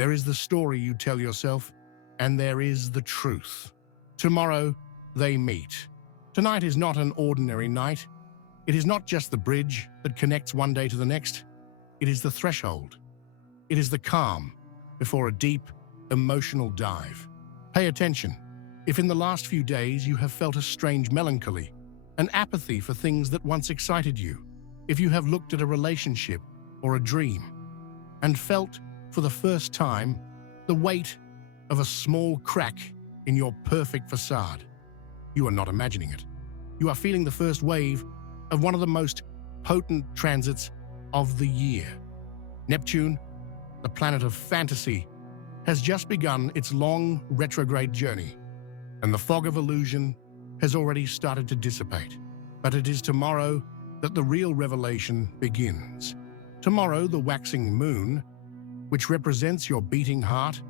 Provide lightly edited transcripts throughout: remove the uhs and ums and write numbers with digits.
There is the story you tell yourself, and there is the truth. Tomorrow, they meet. Tonight is not an ordinary night. It is not just the bridge that connects one day to the next. It is the threshold. It is the calm before a deep, emotional dive. Pay attention. If in the last few days you have felt a strange melancholy, an apathy for things that once excited you, if you have looked at a relationship or a dream and felt for the first time the weight of a small crack in your perfect facade, you are not imagining it. You are feeling the first wave of one of the most potent transits of the year. Neptune, the planet of fantasy, has just begun its long retrograde journey, and the fog of illusion has already started to dissipate. But it is tomorrow that the real revelation begins. Tomorrow, the waxing moon, which represents your beating heart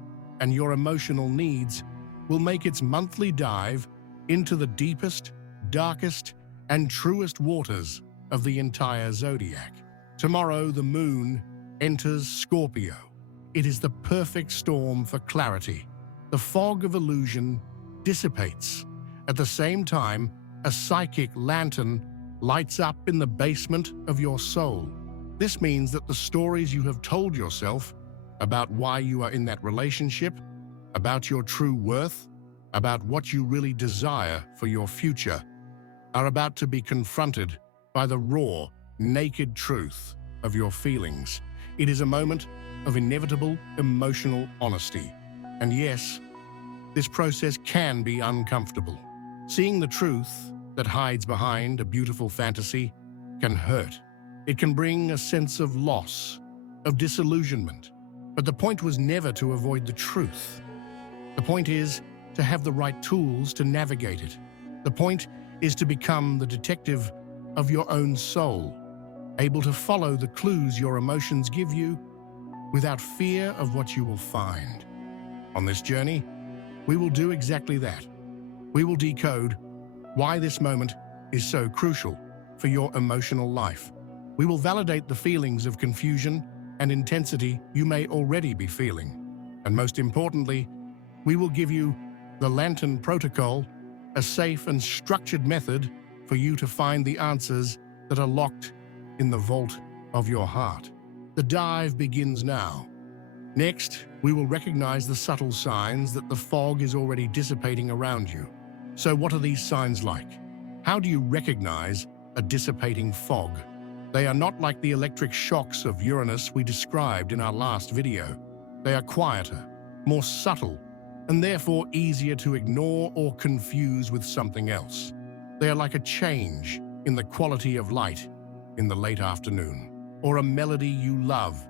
and your emotional needs, will make its monthly dive into the deepest, darkest, and truest waters of the entire zodiac. Tomorrow, the moon enters Scorpio. It is the perfect storm for clarity. The fog of illusion dissipates. At the same time, a psychic lantern lights up in the basement of your soul. This means that the stories you have told yourself about why you are in that relationship, about your true worth, about what you really desire for your future, are about to be confronted by the raw, naked truth of your feelings. It is a moment of inevitable emotional honesty. And yes, this process can be uncomfortable. Seeing the truth that hides behind a beautiful fantasy can hurt. It can bring a sense of loss, of disillusionment. But the point was never to avoid the truth. The point is to have the right tools to navigate it. The point is to become the detective of your own soul, able to follow the clues your emotions give you without fear of what you will find. On this journey, we will do exactly that. We will decode why this moment is so crucial for your emotional life. We will validate the feelings of confusion and intensity you may already be feeling. And most importantly, we will give you the Lantern Protocol, a safe and structured method for you to find the answers that are locked in the vault of your heart. The dive begins now. Next, we will recognize the subtle signs that the fog is already dissipating around you. So what are these signs like? How do you recognize a dissipating fog? They are not like the electric shocks of Uranus we described in our last video. They are quieter, more subtle, and therefore easier to ignore or confuse with something else. They are like a change in the quality of light in the late afternoon, or a melody you love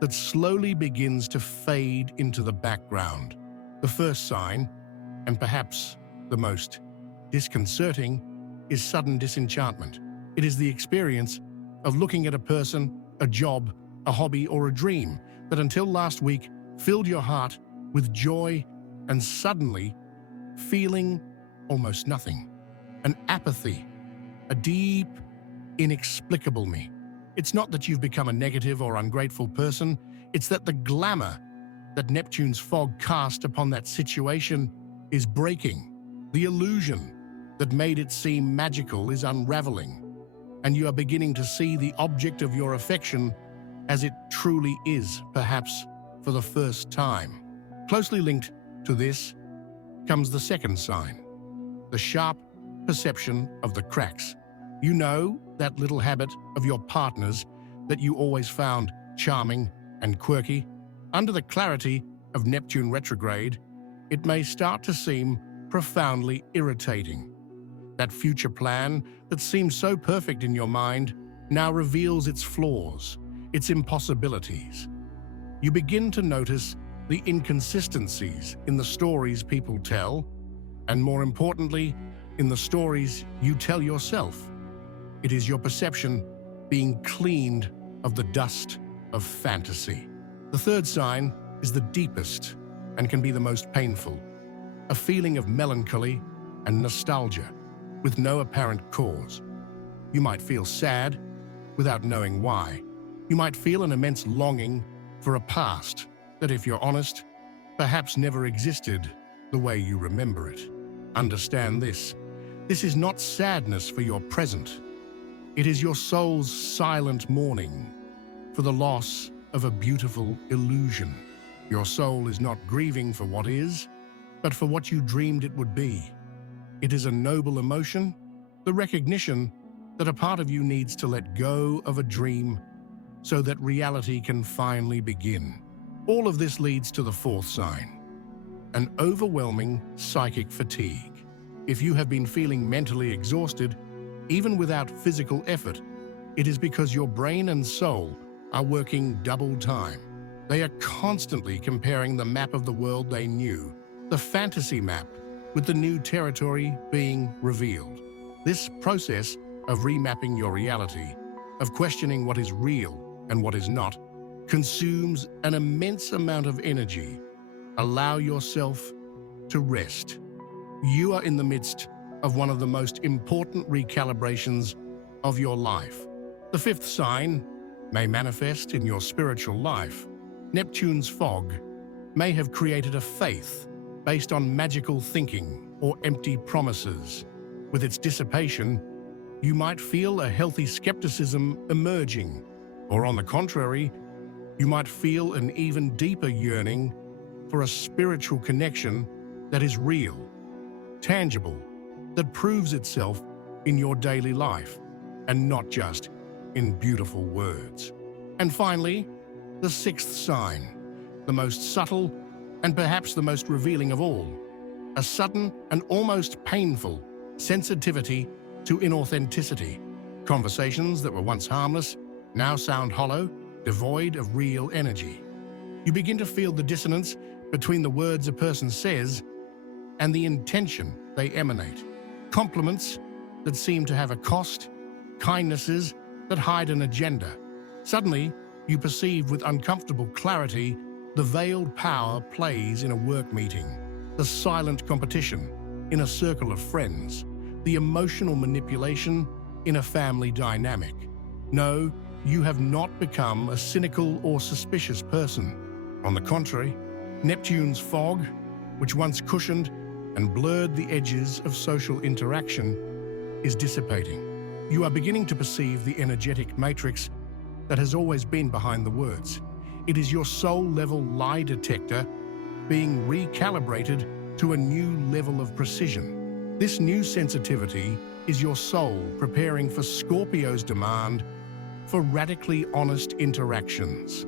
that slowly begins to fade into the background. The first sign, and perhaps the most disconcerting, is sudden disenchantment. It is the experience of looking at a person, a job, a hobby, or a dream that until last week filled your heart with joy and suddenly feeling almost nothing. An apathy, a deep, inexplicable me. It's not that you've become a negative or ungrateful person, it's that the glamour that Neptune's fog cast upon that situation is breaking. The illusion that made it seem magical is unraveling, and you are beginning to see the object of your affection as it truly is, perhaps for the first time. Closely linked to this comes the second sign, the sharp perception of the cracks. You know, that little habit of your partner's that you always found charming and quirky. Under the clarity of Neptune Retrograde, it may start to seem profoundly irritating. That future plan that seems so perfect in your mind now reveals its flaws, its impossibilities. You begin to notice the inconsistencies in the stories people tell, and more importantly, in the stories you tell yourself. It is your perception being cleaned of the dust of fantasy. The third sign is the deepest and can be the most painful, a feeling of melancholy and nostalgia with no apparent cause. You might feel sad without knowing why. You might feel an immense longing for a past that, if you're honest, perhaps never existed the way you remember it. Understand this. This is not sadness for your present. It is your soul's silent mourning for the loss of a beautiful illusion. Your soul is not grieving for what is, but for what you dreamed it would be. It is a noble emotion, the recognition that a part of you needs to let go of a dream so that reality can finally begin. All of this leads to the fourth sign, an overwhelming psychic fatigue. If you have been feeling mentally exhausted, even without physical effort, it is because your brain and soul are working double time. They are constantly comparing the map of the world they knew, the fantasy map, with the new territory being revealed. This process of remapping your reality, of questioning what is real and what is not, consumes an immense amount of energy. Allow yourself to rest. You are in the midst of one of the most important recalibrations of your life. The fifth sign may manifest in your spiritual life. Neptune's fog may have created a faith based on magical thinking or empty promises. With its dissipation, you might feel a healthy skepticism emerging, or on the contrary, you might feel an even deeper yearning for a spiritual connection that is real, tangible, that proves itself in your daily life, and not just in beautiful words. And finally, the sixth sign, the most subtle and perhaps the most revealing of all, a sudden and almost painful sensitivity to inauthenticity. Conversations that were once harmless now sound hollow, devoid of real energy. You begin to feel the dissonance between the words a person says and the intention they emanate. Compliments that seem to have a cost, kindnesses that hide an agenda. Suddenly, you perceive with uncomfortable clarity the veiled power plays in a work meeting, the silent competition in a circle of friends, the emotional manipulation in a family dynamic. No, you have not become a cynical or suspicious person. On the contrary, Neptune's fog, which once cushioned and blurred the edges of social interaction, is dissipating. You are beginning to perceive the energetic matrix that has always been behind the words. It is your soul-level lie detector being recalibrated to a new level of precision. This new sensitivity is your soul preparing for Scorpio's demand for radically honest interactions.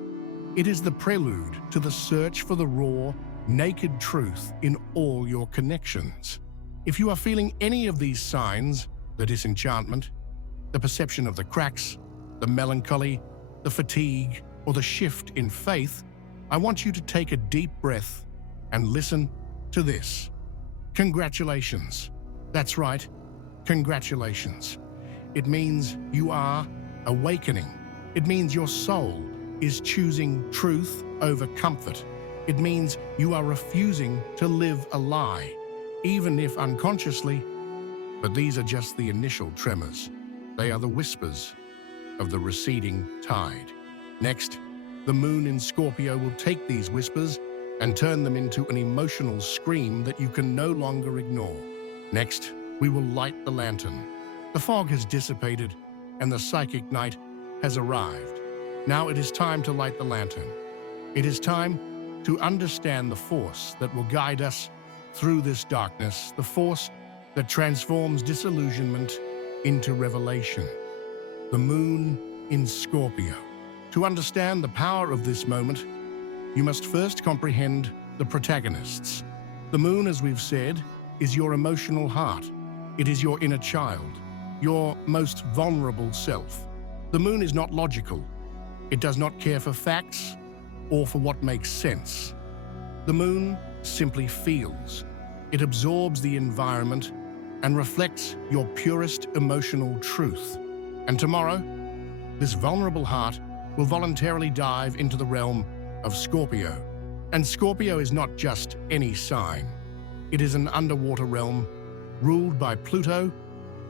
It is the prelude to the search for the raw, naked truth in all your connections. If you are feeling any of these signs, the disenchantment, the perception of the cracks, the melancholy, the fatigue, or the shift in faith, I want you to take a deep breath and listen to this. Congratulations. That's right, congratulations. It means you are awakening. It means your soul is choosing truth over comfort. It means you are refusing to live a lie, even if unconsciously. But these are just the initial tremors. They are the whispers of the receding tide. Next, the moon in Scorpio will take these whispers and turn them into an emotional scream that you can no longer ignore. Next, we will light the lantern. The fog has dissipated and the psychic night has arrived. Now it is time to light the lantern. It is time to understand the force that will guide us through this darkness, the force that transforms disillusionment into revelation. The moon in Scorpio. To understand the power of this moment, you must first comprehend the protagonists. The moon, as we've said, is your emotional heart. It is your inner child, your most vulnerable self. The moon is not logical. It does not care for facts or for what makes sense. The moon simply feels. It absorbs the environment and reflects your purest emotional truth. And tomorrow, this vulnerable heart will voluntarily dive into the realm of Scorpio. And Scorpio is not just any sign. It is an underwater realm ruled by Pluto,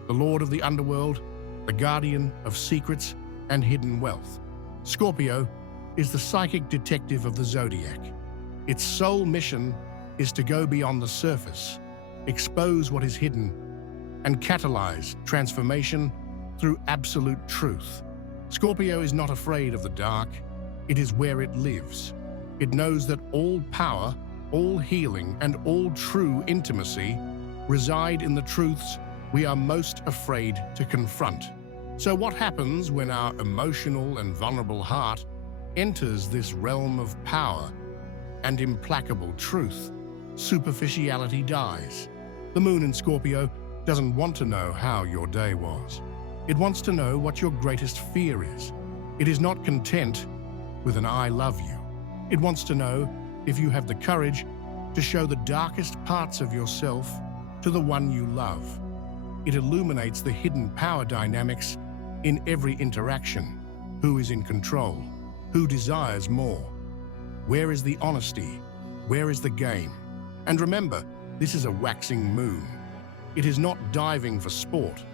the lord of the underworld, the guardian of secrets and hidden wealth. Scorpio is the psychic detective of the zodiac. Its sole mission is to go beyond the surface, expose what is hidden, and catalyze transformation through absolute truth. Scorpio is not afraid of the dark. It is where it lives. It knows that all power, all healing, and all true intimacy reside in the truths we are most afraid to confront. So what happens when our emotional and vulnerable heart enters this realm of power and implacable truth? Superficiality dies. The moon in Scorpio doesn't want to know how your day was. It wants to know what your greatest fear is. It is not content with an "I love you." It wants to know if you have the courage to show the darkest parts of yourself to the one you love. It illuminates the hidden power dynamics in every interaction. Who is in control? Who desires more? Where is the honesty? Where is the game? And remember, this is a waxing moon. It is not diving for sport.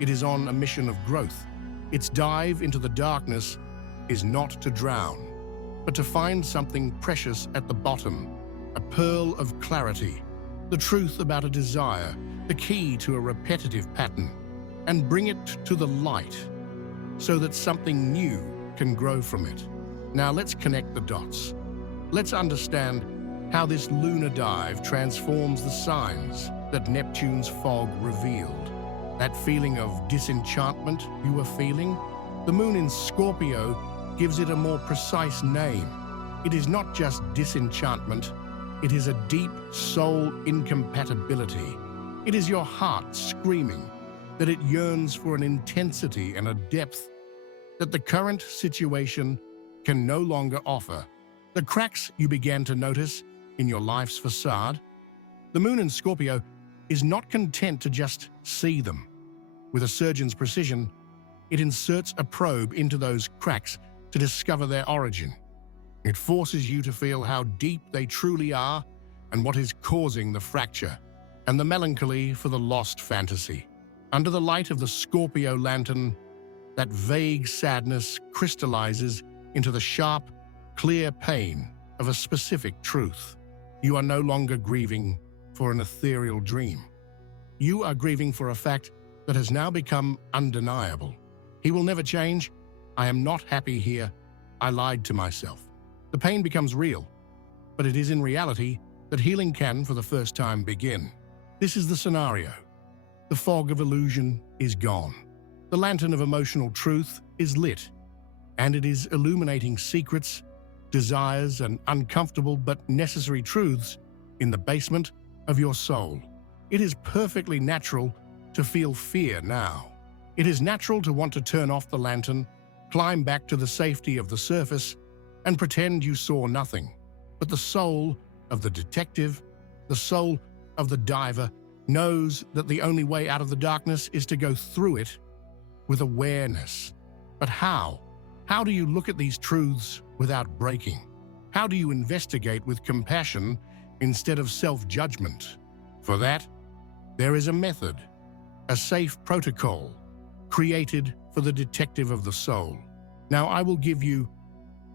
It is on a mission of growth. Its dive into the darkness is not to drown, but to find something precious at the bottom, a pearl of clarity, the truth about a desire, the key to a repetitive pattern, and bring it to the light so that something new can grow from it. Now let's connect the dots. Let's understand how this lunar dive transforms the signs that Neptune's fog revealed. That feeling of disenchantment you were feeling, the moon in Scorpio gives it a more precise name. It is not just disenchantment, it is a deep soul incompatibility. It is your heart screaming that it yearns for an intensity and a depth that the current situation can no longer offer. The cracks you began to notice in your life's facade, the moon in Scorpio is not content to just see them. With a surgeon's precision, it inserts a probe into those cracks to discover their origin. It forces you to feel how deep they truly are and what is causing the fracture, and the melancholy for the lost fantasy. Under the light of the Scorpio lantern, that vague sadness crystallizes into the sharp, clear pain of a specific truth. You are no longer grieving for an ethereal dream. You are grieving for a fact that has now become undeniable. He will never change. I am not happy here. I lied to myself. The pain becomes real, but it is in reality that healing can, for the first time, begin. This is the scenario. The fog of illusion is gone. The lantern of emotional truth is lit, and it is illuminating secrets, desires, and uncomfortable but necessary truths in the basement of your soul. It is perfectly natural to feel fear now. It is natural to want to turn off the lantern, climb back to the safety of the surface, and pretend you saw nothing. But the soul of the detective, the soul of the diver, knows that the only way out of the darkness is to go through it with awareness. But how? How do you look at these truths without breaking? How do you investigate with compassion instead of self-judgment? For that, there is a method, a safe protocol created for the detective of the soul. Now I will give you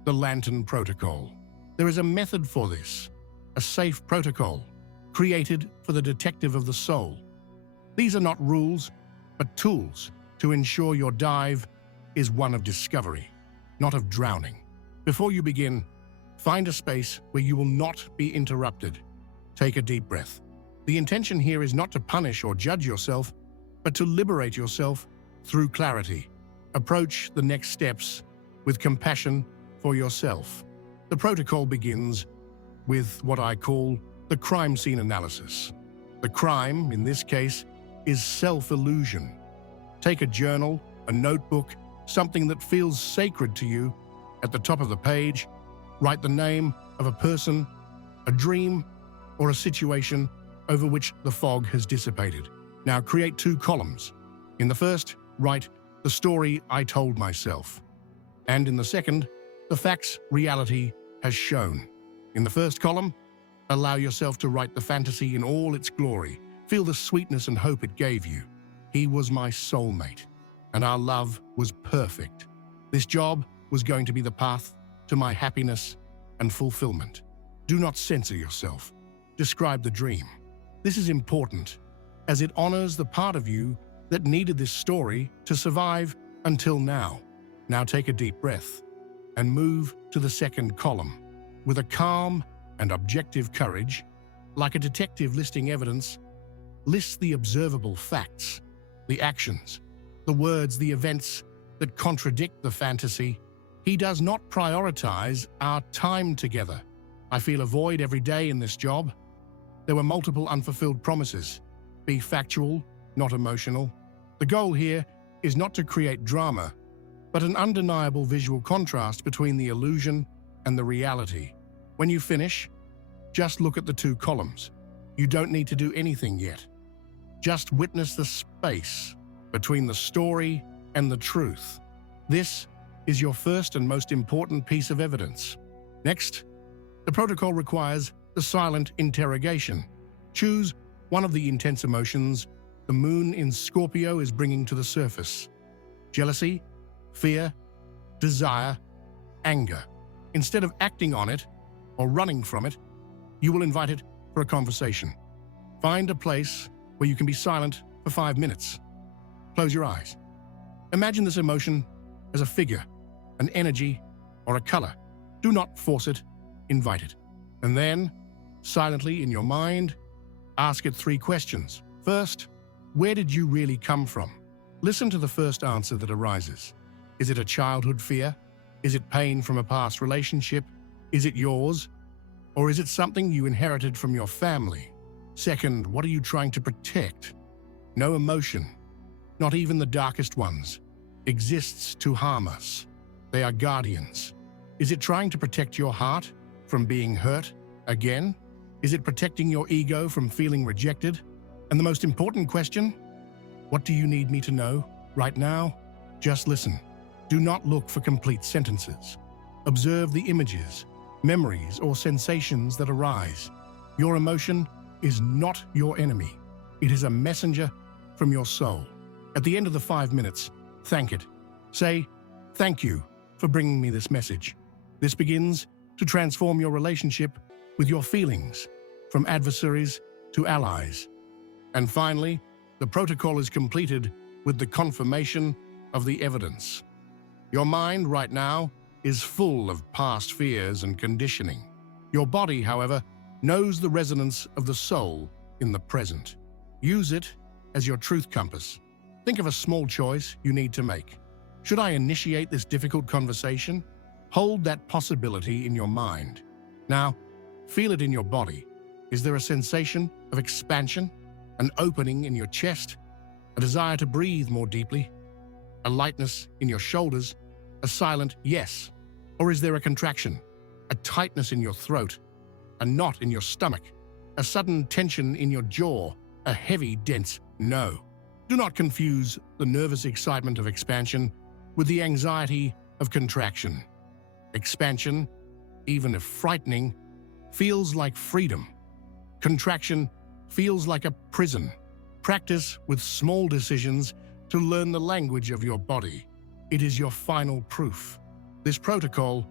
the Lantern Protocol. There is a method for this, a safe protocol created for the detective of the soul. These are not rules, but tools to ensure your dive is one of discovery, not of drowning. Before you begin, find a space where you will not be interrupted. Take a deep breath. The intention here is not to punish or judge yourself, but to liberate yourself through clarity. Approach the next steps with compassion for yourself. The protocol begins with what I call the crime scene analysis. The crime, in this case, is self-illusion. Take a journal, a notebook, something that feels sacred to you. At the top of the page, write the name of a person, a dream, or a situation over which the fog has dissipated. Now create 2 columns. In the first, write the story I told myself. And in the second, the facts reality has shown. In the first column, allow yourself to write the fantasy in all its glory. Feel the sweetness and hope it gave you. He was my soulmate, and our love was perfect. This job was going to be the path to my happiness and fulfillment. Do not censor yourself. Describe the dream. This is important, as it honors the part of you that needed this story to survive until now. Now take a deep breath and move to the second column. With a calm and objective courage, like a detective listing evidence, list the observable facts, the actions, the words, the events that contradict the fantasy. He does not prioritize our time together. I feel a void every day in this job. There were multiple unfulfilled promises. Be factual, not emotional. The goal here is not to create drama, but an undeniable visual contrast between the illusion and the reality. When you finish, just look at the two columns. You don't need to do anything yet. Just witness the space between the story and the truth. This is your first and most important piece of evidence. Next, the protocol requires the silent interrogation. Choose one of the intense emotions the moon in Scorpio is bringing to the surface. Jealousy, fear, desire, anger. Instead of acting on it or running from it, you will invite it for a conversation. Find a place where you can be silent for 5 minutes. Close your eyes. Imagine this emotion as a figure, an energy, or a color. Do not force it, invite it. And then, silently in your mind, ask it 3 questions. First, where did you really come from? Listen to the first answer that arises. Is it a childhood fear? Is it pain from a past relationship? Is it yours? Or is it something you inherited from your family? Second, what are you trying to protect? No emotion, not even the darkest ones, exists to harm us. They are guardians. Is it trying to protect your heart from being hurt again? Is it protecting your ego from feeling rejected? And the most important question, what do you need me to know right now? Just listen. Do not look for complete sentences. Observe the images, memories, or sensations that arise. Your emotion is not your enemy. It is a messenger from your soul. At the end of the 5 minutes, thank it. Say, thank you for bringing me this message. This begins to transform your relationship with your feelings, from adversaries to allies. And finally, the protocol is completed with the confirmation of the evidence. Your mind right now is full of past fears and conditioning. Your body, however, knows the resonance of the soul in the present. Use it as your truth compass. Think of a small choice you need to make. Should I initiate this difficult conversation? Hold that possibility in your mind. Now, feel it in your body. Is there a sensation of expansion, an opening in your chest, a desire to breathe more deeply, a lightness in your shoulders, a silent yes? Or is there a contraction, a tightness in your throat, a knot in your stomach, a sudden tension in your jaw, a heavy, dense no? Do not confuse the nervous excitement of expansion with the anxiety of contraction. Expansion, even if frightening, feels like freedom. Contraction feels like a prison. Practice with small decisions to learn the language of your body. It is your final proof. This protocol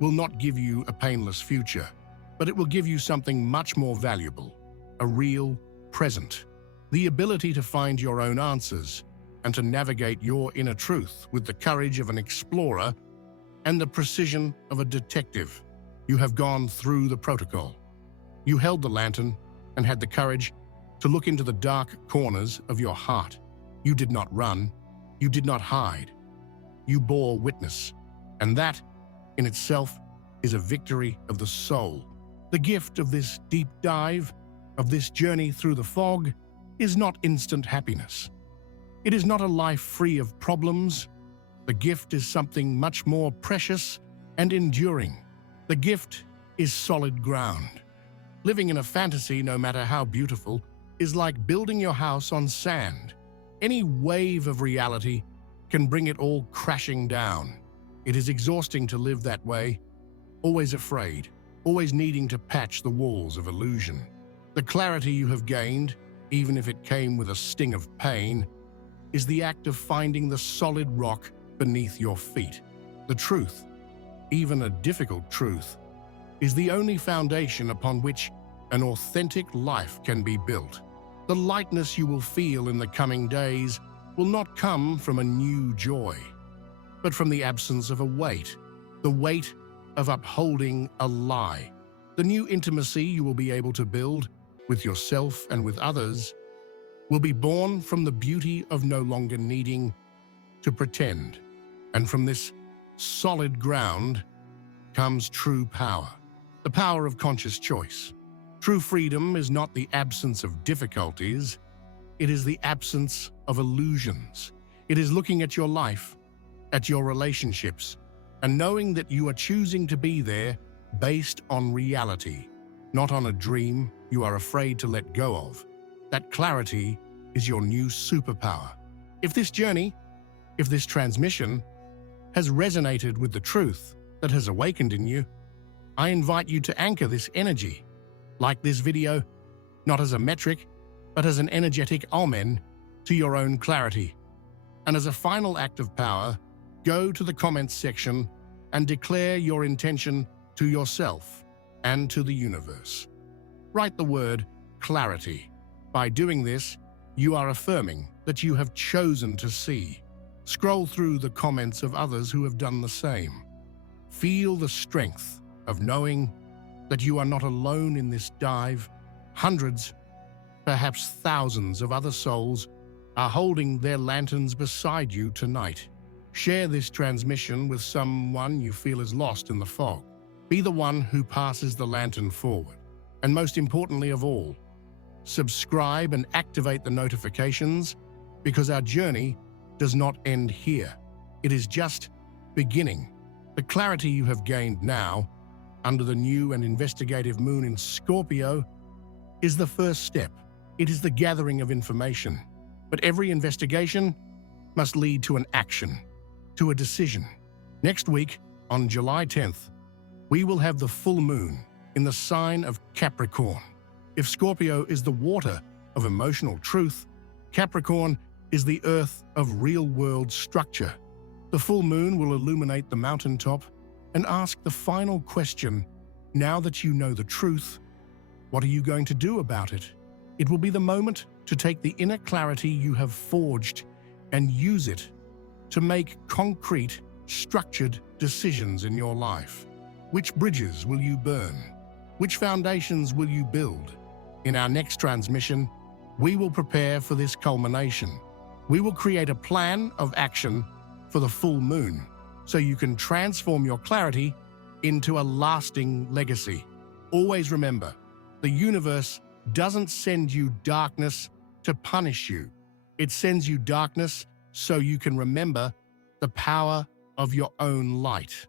will not give you a painless future, but it will give you something much more valuable, a real present. The ability to find your own answers and to navigate your inner truth with the courage of an explorer and the precision of a detective. You have gone through the protocol. You held the lantern and had the courage to look into the dark corners of your heart. You did not run. You did not hide. You bore witness. And that, in itself, is a victory of the soul. The gift of this deep dive, of this journey through the fog, is not instant happiness. It is not a life free of problems. The gift is something much more precious and enduring. The gift is solid ground. Living in a fantasy, no matter how beautiful, is like building your house on sand. Any wave of reality can bring it all crashing down. It is exhausting to live that way, always afraid, always needing to patch the walls of illusion. The clarity you have gained, even if it came with a sting of pain, is the act of finding the solid rock beneath your feet. The truth, even a difficult truth, is the only foundation upon which an authentic life can be built. The lightness you will feel in the coming days will not come from a new joy, but from the absence of a weight, the weight of upholding a lie. The new intimacy you will be able to build with yourself and with others will be born from the beauty of no longer needing to pretend. And from this solid ground comes true power, the power of conscious choice. True freedom is not the absence of difficulties, it is the absence of illusions. It is looking at your life, at your relationships, and knowing that you are choosing to be there based on reality, not on a dream you are afraid to let go of. That clarity is your new superpower. If this journey, if this transmission has resonated with the truth that has awakened in you, I invite you to anchor this energy, like this video, not as a metric, but as an energetic omen to your own clarity. And as a final act of power, go to the comments section and declare your intention to yourself and to the universe. Write the word clarity. By doing this, you are affirming that you have chosen to see. Scroll through the comments of others who have done the same. Feel the strength of knowing that you are not alone in this dive. Hundreds, perhaps thousands of other souls are holding their lanterns beside you tonight. Share this transmission with someone you feel is lost in the fog. Be the one who passes the lantern forward. And most importantly of all, subscribe and activate the notifications, because our journey does not end here. It is just beginning. The clarity you have gained now, under the new and investigative moon in Scorpio, is the first step. It is the gathering of information. But every investigation must lead to an action, to a decision. Next week, on July 10th, we will have the full moon in the sign of Capricorn. If Scorpio is the water of emotional truth, Capricorn is the earth of real-world structure. The full moon will illuminate the mountaintop and ask the final question: now that you know the truth, what are you going to do about it? It will be the moment to take the inner clarity you have forged and use it to make concrete, structured decisions in your life. Which bridges will you burn? Which foundations will you build? In our next transmission, we will prepare for this culmination. We will create a plan of action for the full moon, so you can transform your clarity into a lasting legacy. Always remember, the universe doesn't send you darkness to punish you. It sends you darkness so you can remember the power of your own light.